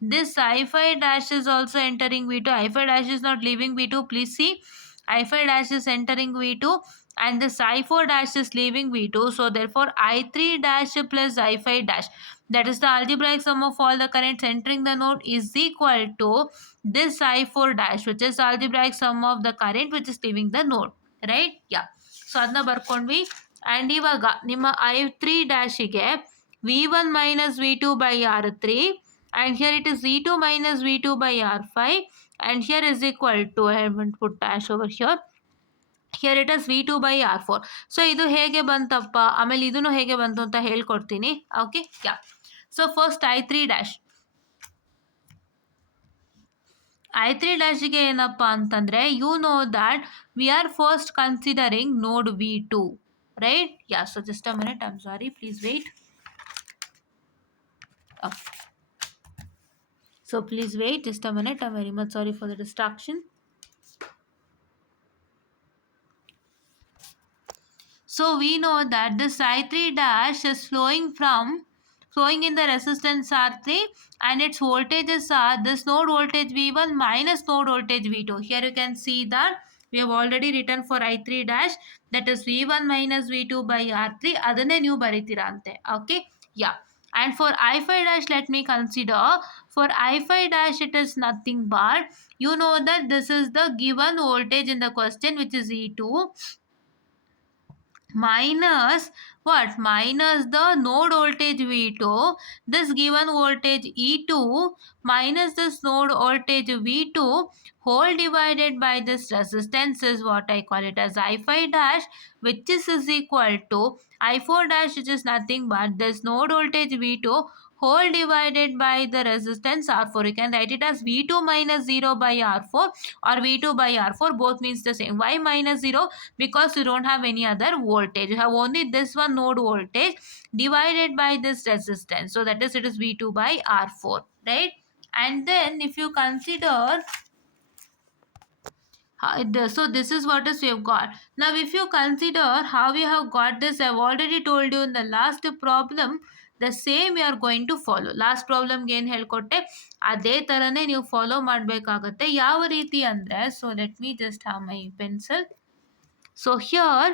This I5 dash is also entering V2. I5 dash is not leaving V2. Please see, I5 dash is entering V2 and this I4 dash is leaving V2. So therefore I3 dash plus I5 dash, that is the algebraic sum of all the currents entering the node, is equal to this I4 dash which is the algebraic sum of the current which is leaving the node, right? Yeah. So ಅದನ್ನ ಬರ್ಕೊಂಡ್ವಿ. ಆ್ಯಂಡ್ ಇವಾಗ ನಿಮ್ಮ I3 ಡ್ಯಾಶಿಗೆ V1 minus V2 by R3 and here it is V2 minus V2 by R5 and here is equal to, I haven't put dash over here, here it is V2 by R4. So ಇದು ಹೇಗೆ ಬಂತಪ್ಪ, ಆಮೇಲೆ ಇದನ್ನು ಹೇಗೆ ಬಂತು ಅಂತ ಹೇಳ್ಕೊಡ್ತೀನಿ. Okay. Yeah. So first I3 dash, I3 ಡ್ಯಾಶಿಗೆ ಏನಪ್ಪ ಅಂತಂದರೆ, you know that we are first considering node V2, right? Yeah. So just a minute, I am sorry, please wait. Okay. So please wait just a minute. I'm very much sorry for the distraction. So we know that this I3 dash is flowing in the resistance R3 and its voltages are this node voltage V1 minus node voltage V2. Here you can see that we have already written for I3 dash, that is V1 minus V2 by R3. ಅದನ್ನೇ ನೀವು ಬರೀತೀರಾ ಅಂತೆ. ಓಕೆ. ಯಾ. And for I phi dash, let me consider. For I phi dash, it is nothing but, you know that this is the given voltage in the question, which is E2, minus what? Minus the node voltage V2, this given voltage E2 minus this node voltage V2 whole divided by this resistance is what I call it as I phi dash, which is equal to I4 dash, which is nothing but this node voltage V2 whole divided by the resistance R4. You can write it as V2 minus 0 by R4 or V2 by R4, both means the same. Why minus 0? Because you don't have any other voltage, you have only this one node voltage divided by this resistance, so that is, it is V2 by R4, right? And then if you consider so this is what is we have got. Now if you consider how we have got this, I have already told you in the last problem, the same you are going to follow. Last ಪ್ರಾಬ್ಲಮ್ಗೆ ಏನು ಹೇಳ್ಕೊಟ್ಟೆ ಅದೇ ಥರನೇ ನೀವು ಫಾಲೋ ಮಾಡಬೇಕಾಗತ್ತೆ. ಯಾವ ರೀತಿ ಅಂದರೆ, so let me just have my pencil. So here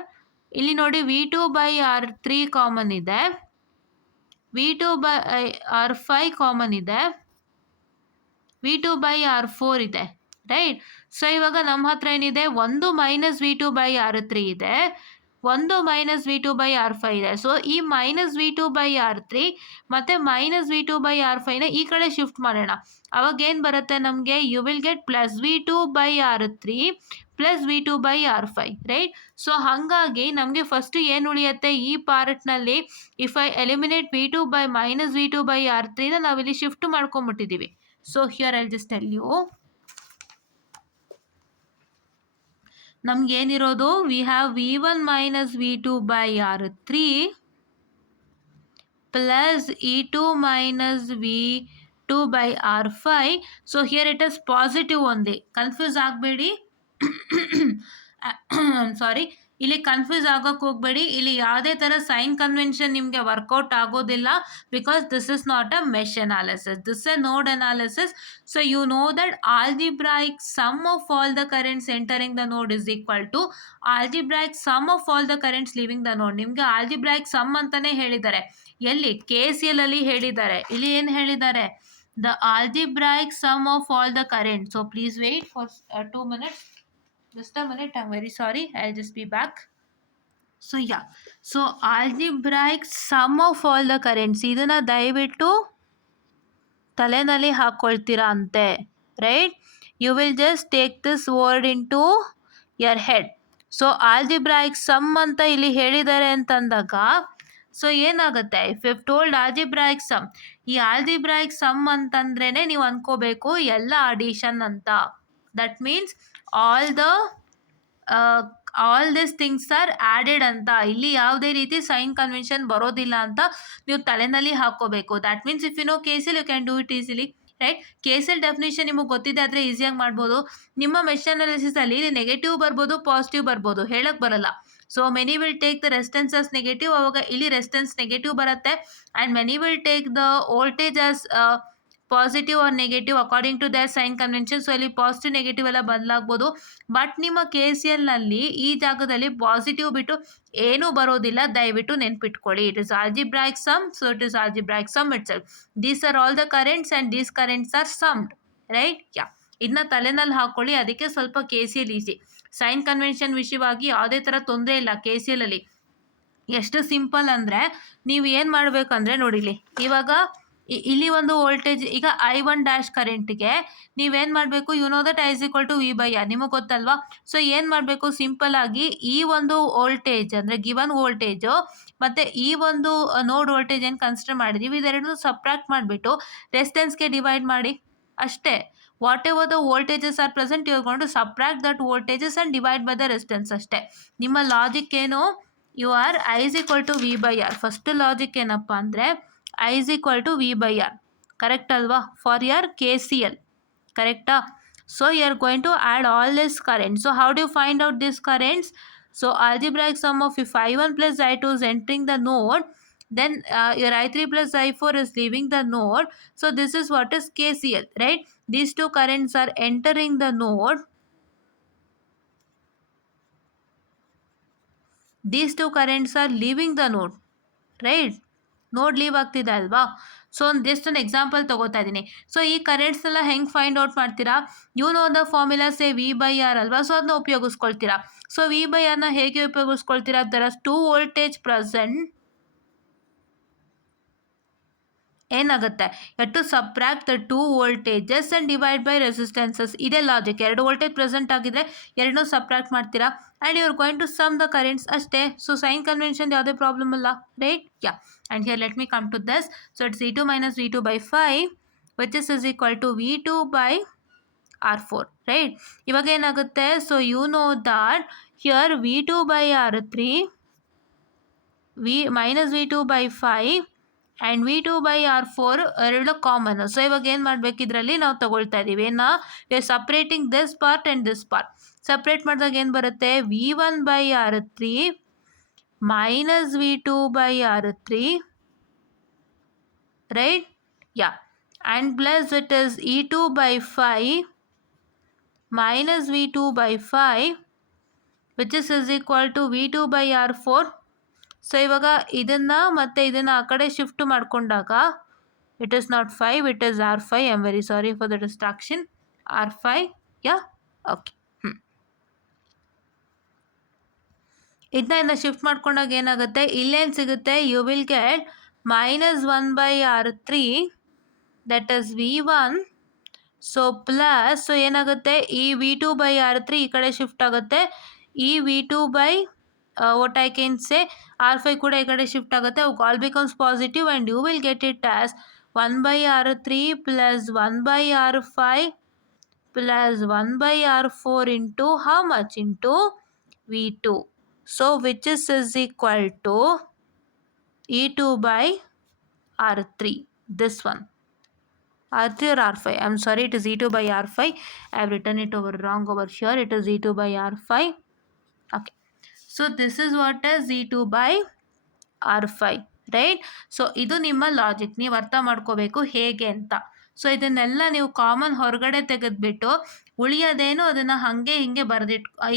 ಇಲ್ಲಿ ನೋಡಿ V2/R3 ಕಾಮನ್ ಇದೆ, V2/R5 ಕಾಮನ್ ಇದೆ, V2/R4 ಇದೆ, ರೈಟ್? ಸೊ ಇವಾಗ ನಮ್ಮ ಹತ್ರ ಏನಿದೆ, ಒಂದು -V2/R3 ಇದೆ, ಒಂದು -V2/R5 ಇದೆ. ಸೊ ಈ -V2/R3 ಮತ್ತು -V2/R5ನ ಈ ಕಡೆ ಶಿಫ್ಟ್ ಮಾಡೋಣ. ಅವಾಗ ಏನು ಬರುತ್ತೆ ನಮಗೆ, you will get +V2/R3 +V2/R5, right? So ಹಾಗಾಗಿ ನಮಗೆ ಫಸ್ಟು ಏನು ಉಳಿಯುತ್ತೆ ಈ ಪಾರ್ಟ್ನಲ್ಲಿ, ಇಫ್ ಐ ಎಲಿಮಿನೇಟ್ -V2/R3ನ ನಾವಿಲ್ಲಿ ಶಿಫ್ಟ್ ಮಾಡ್ಕೊಂಬಿಟ್ಟಿದ್ದೀವಿ. So here I just tell you, ನಮಗೇನಿರೋದು, we have V1 minus V2/R3 plus E2 minus V2/R5. So here it is positive ಒಂದೇ, ಕನ್ಫ್ಯೂಸ್ ಆಗಬೇಡಿ. ಸಾರಿ, ಇಲ್ಲಿ ಕನ್ಫ್ಯೂಸ್ ಆಗೋಕ್ಕೆ ಹೋಗಬೇಡಿ. ಇಲ್ಲಿ ಯಾವುದೇ ಥರ ಸೈನ್ ಕನ್ವೆನ್ಷನ್ ನಿಮಗೆ ವರ್ಕೌಟ್ ಆಗೋದಿಲ್ಲ, because this is not a mesh analysis, this A node analysis. So you know that algebraic sum of all the currents entering the node is equal to algebraic sum of all the currents leaving the node. ನಿಮಗೆ algebraic some ಅಂತಲೇ ಹೇಳಿದ್ದಾರೆ, ಎಲ್ಲಿ KCL ಅಲ್ಲಿ ಹೇಳಿದ್ದಾರೆ. ಇಲ್ಲಿ ಏನು ಹೇಳಿದ್ದಾರೆ, the algebraic sum of all the current. So please wait for 2 minutes. Just a minute, I'm very sorry, I'll just be back. So yeah, so algebraic sum of all the currents, ಇದನ್ನ ದಯವಿಟ್ಟು ತಲೆನಲ್ಲಿ ಹಾಕ್ಕೊಳ್ತೀರಾ ಅಂತೆ, right? You will just take this word into your head. So algebraic sum ಅಂತ ಇಲ್ಲಿ ಹೇಳಿದ್ದಾರೆ ಅಂತಂದಾಗ, so ಏನಾಗುತ್ತೆ, if you told algebraic sum, ಈ ಆಲ್ಜಿಬ್ರಾಯಿಕ್ ಸಮ್ ಅಂತಂದ್ರೇ ನೀವು ಅನ್ಕೋಬೇಕು ಎಲ್ಲ ಅಡಿಷನ್ ಅಂತ. That means all this things are added ಅಂತ. ಇಲ್ಲಿ ಯಾವುದೇ ರೀತಿ ಸೈನ್ ಕನ್ವೆನ್ಷನ್ ಬರೋದಿಲ್ಲ ಅಂತ ನೀವು ತಲೆನಲ್ಲಿ ಹಾಕ್ಕೋಬೇಕು. That means if you know KCL, you can do it easily, right? KCL definition ನಿಮಗೆ ಗೊತ್ತಿದೆ ಆದರೆ ಈಸಿಯಾಗಿ ಮಾಡ್ಬೋದು. ನಿಮ್ಮ ಮೆಶ್ ಅನಾಲಿಸಿಸಲ್ಲಿ ಇಲ್ಲಿ ನೆಗೆಟಿವ್ ಬರ್ಬೋದು, ಪಾಸಿಟಿವ್ ಬರ್ಬೋದು, ಹೇಳಕ್ಕೆ ಬರಲ್ಲ. So many will take the resistance as negative, ಅವಾಗ ಇಲ್ಲಿ ರೆಸಿಸ್ಟೆನ್ಸ್ ನೆಗೆಟಿವ್ ಬರುತ್ತೆ. And many will take the voltage as positive or negative according to their sign convention. So ಇಲ್ಲಿ ಪಾಸಿಟಿವ್ ನೆಗೆಟಿವ್ ಎಲ್ಲ ಬದಲಾಗ್ಬೋದು. ಬಟ್ ನಿಮ್ಮ KCLನಲ್ಲಿ ಈ ಜಾಗದಲ್ಲಿ ಪಾಸಿಟಿವ್ ಬಿಟ್ಟು ಏನೂ ಬರೋದಿಲ್ಲ, ದಯವಿಟ್ಟು ನೆನ್ಪಿಟ್ಕೊಳ್ಳಿ. It is algebraic sum, so it is algebraic sum itself. These are all the currents and these currents are summed, right? Yeah, ಇದನ್ನ ತಲೆನಲ್ಲಿ ಹಾಕ್ಕೊಳ್ಳಿ, ಅದಕ್ಕೆ ಸ್ವಲ್ಪ KCL ಈಸಿ. ಸೈನ್ ಕನ್ವೆನ್ಷನ್ ವಿಷಯವಾಗಿ ಯಾವುದೇ ಥರ ತೊಂದರೆ ಇಲ್ಲ KCLಲ್ಲಿ. ಎಷ್ಟು ಸಿಂಪಲ್ ಅಂದರೆ, ನೀವು ಏನು ಮಾಡಬೇಕಂದ್ರೆ ನೋಡಿಲಿ, ಇವಾಗ ಇಲ್ಲಿ ಒಂದು ವೋಲ್ಟೇಜ್, ಈಗ I1 ಡ್ಯಾಶ್ ಕರೆಂಟ್ಗೆ ನೀವೇನು ಮಾಡಬೇಕು, you know that I is equal to V/R, ನಿಮಗೆ ಗೊತ್ತಲ್ವಾ? ಸೊ ಏನು ಮಾಡಬೇಕು, ಸಿಂಪಲ್ ಆಗಿ ಈ ಒಂದು ವೋಲ್ಟೇಜ್ ಅಂದರೆ ಗಿವನ್ ವೋಲ್ಟೇಜು ಮತ್ತು ಈ ಒಂದು ನೋಡ್ ವೋಲ್ಟೇಜ್ ಏನು ಕನ್ಸಿಡರ್ ಮಾಡಿದ್ದೀವಿ, ಇದೆರಡನ್ನೂ ಸಬ್ಟ್ರಾಕ್ಟ್ ಮಾಡಿಬಿಟ್ಟು ರೆಸಿಸ್ಟೆನ್ಸ್ಗೆ ಡಿವೈಡ್ ಮಾಡಿ, ಅಷ್ಟೇ. Whatever the voltages are present, you are going to subtract that voltages and divide by the resistance, ಅಷ್ಟೇ. ನಿಮ್ಮ ಲಾಜಿಕ್ ಏನು, you are I is equal to V/R. First logic ಏನಪ್ಪ ಅಂದರೆ I is equal to V/R, correct ಅಲ್ವಾ? For your KCL, ಕರೆಕ್ಟಾ? So you are going to add all this current. So how do you find out this currents? So algebraic sum of if I1 plus I2 is entering the node, then your I3 plus I4 is leaving the node. So this is what is KCL, right? These two currents are entering the node. These two currents are leaving the node, right? ನೋಡ್ ಲೀವ್ ಆಗ್ತಿದೆ ಅಲ್ವಾ? So just ಒಂದು ಎಕ್ಸಾಂಪಲ್ ತಗೋತಾ ಇದ್ದೀನಿ. ಸೊ ಈ ಕರೆಂಟ್ಸ್ನೆಲ್ಲ ಹೆಂಗೆ find out ಮಾಡ್ತೀರಾ? You know the formula say V by R ಅಲ್ವಾ? ಸೊ ಅದನ್ನ ಉಪಯೋಗಿಸ್ಕೊಳ್ತೀರಾ. ಸೊ ವಿ ಬೈ ಆರ್ನ ಹೇಗೆ ಉಪಯೋಗಿಸ್ಕೊಳ್ತೀರಾ? There are two voltage present. ಏನಾಗುತ್ತೆ, to subtract the two voltages and divide by resistances. ಇದೇ ಲಾಜಿಕ್. ಎರಡು ವೋಲ್ಟೇಜ್ ಪ್ರೆಸೆಂಟ್ ಆಗಿದ್ರೆ ಎರಡನ್ನೂ ಸಬ್ಟ್ರಾಕ್ಟ್ ಮಾಡ್ತೀರಾ and you are going to sum the currents ಅಷ್ಟೇ. ಸೊ ಸೈನ್ ಕನ್ವೆನ್ಷನ್ ಯಾವುದೇ ಪ್ರಾಬ್ಲಮ್ ಇಲ್ಲ, right? Yeah. And here let me come to this. So it's V2 minus V2 by 5 which is equal to V2 by R4, right? ಇವಾಗ ಏನಾಗುತ್ತೆ, so you know that here V2 by R3 minus V2 by 5 and V2 by R4 ಎರಡು common. So ಇವಾಗ ಏನು ಮಾಡಬೇಕು, ಇದರಲ್ಲಿ ನಾವು ತಗೊಳ್ತಾ ಇದ್ದೀವಿ ಏನ, separating this part and this part. Separate ಮಾಡಿದಾಗ ಏನು ಬರುತ್ತೆ, V1 by R3 minus V2 by R3, right? Yeah. And plus it is E2 by 5 minus V2 by 5 which is equal to V2 by R4. So ಇವಾಗ ಇದನ್ನು ಮತ್ತು ಇದನ್ನು ಆ ಕಡೆ shift ಮಾಡಿಕೊಂಡಾಗ it is not 5, it is R5. I am very sorry for the distraction. R5, yeah, okay. ಇದನ್ನ shift ಮಾಡ್ಕೊಂಡಾಗ ಏನಾಗುತ್ತೆ, ಇಲ್ಲೇನು ಸಿಗುತ್ತೆ, you will get -1 by R3 that is V1. So plus, so ಏನಾಗುತ್ತೆ, ಈ V2 by R3 ಈ ಕಡೆ shift ಆಗುತ್ತೆ, ಈ V2 by what I can say R5 ಕೂಡ ಈ ಕಡೆ ಶಿಫ್ಟ್ ಆಗುತ್ತೆ. All becomes positive and you will get it as 1 by R3 plus 1 by R5 plus 1 by R4 into how much, into V2. So which is equal to E2 by R3, this one. R3 or R5, I'm sorry, it is E2 by R5. I have written it over wrong over here. It is E2 by R5. Okay, so this is what is E2 by R5, right? So ಇದು ನಿಮ್ಮ ಲಾಜಿಕ್, ನೀವು ಅರ್ಥ ಮಾಡ್ಕೋಬೇಕು ಹೇಗೆ ಅಂತ. ಸೊ ಇದನ್ನೆಲ್ಲ ನೀವು ಕಾಮನ್ ಹೊರಗಡೆ ತೆಗೆದುಬಿಟ್ಟು ಉಳಿಯೋದೇನು ಅದನ್ನು ಹಾಗೆ ಹಿಂಗೆ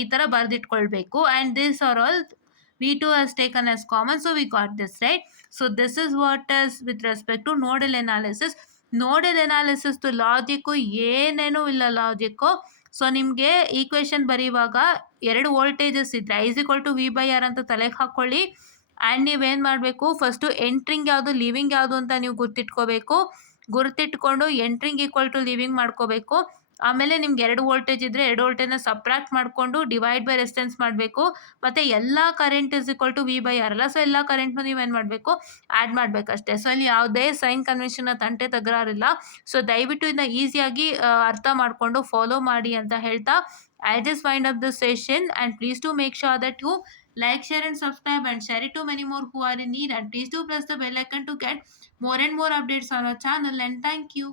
ಈ ಥರ ಬರೆದಿಟ್ಕೊಳ್ಬೇಕು. And this are all V2 has taken as common, so we got this, right? So this is what is with respect to nodal analysis. Nodal ಅನಾಲಿಸಿಸ್ದು ಲಾಜಿಕ್ಕು ಏನೇನೂ ಇಲ್ಲ ಲಾಜಿಕ್ಕು. ಸೊ ನಿಮಗೆ ಈಕ್ವೇಷನ್ ಬರೆಯುವಾಗ ಎರಡು ವೋಲ್ಟೇಜಸ್ ಇದ್ದರೆ I=V/R ಅಂತ ತಲೆಗೆ ಹಾಕ್ಕೊಳ್ಳಿ. ಆ್ಯಂಡ್ ನೀವೇನು ಮಾಡಬೇಕು, ಫಸ್ಟು ಎಂಟ್ರಿಂಗ್ ಯಾವುದು ಲೀವಿಂಗ್ ಯಾವುದು ಅಂತ ನೀವು ಗುರ್ತಿಟ್ಕೋಬೇಕು. ಗುರ್ತಿಟ್ಕೊಂಡು ಎಂಟ್ರಿಂಗ್ ಈಕ್ವಲ್ ಟು ಲೀವಿಂಗ್ ಮಾಡ್ಕೋಬೇಕು. ಆಮೇಲೆ ನಿಮ್ಗೆ ಎರಡು ವೋಲ್ಟೇಜ್ ಇದ್ದರೆ ಎರಡು ವೋಲ್ಟೇಜ್ನ ಸಬ್ಟ್ರಾಕ್ಟ್ ಮಾಡಿಕೊಂಡು ಡಿವೈಡ್ ಬೈ ರೆಸಿಸ್ಟೆನ್ಸ್ ಮಾಡಬೇಕು. ಮತ್ತು ಎಲ್ಲ ಕರೆಂಟ್ V/R ಅಲ್ಲ, ಸೊ ಎಲ್ಲ ಕರೆಂಟ್ನು ನೀವೇನು ಮಾಡಬೇಕು, ಆ್ಯಡ್ ಮಾಡಬೇಕಷ್ಟೇ. ಸೊ ಅಲ್ಲಿ ಯಾವುದೇ ಸೈನ್ ಕನ್ವೆನ್ಷನ್ನ ತಂಟೆ ತಗರಾರಿಲ್ಲ. ಸೊ ದಯವಿಟ್ಟು ಇದನ್ನ ಈಸಿಯಾಗಿ ಅರ್ಥ ಮಾಡಿಕೊಂಡು ಫಾಲೋ ಮಾಡಿ ಅಂತ ಹೇಳ್ತಾ I just wind up this session, and please do make sure that you like, share and subscribe and share it to many more who are in need, and please do press the bell icon to get more and more updates on our channel, and thank you.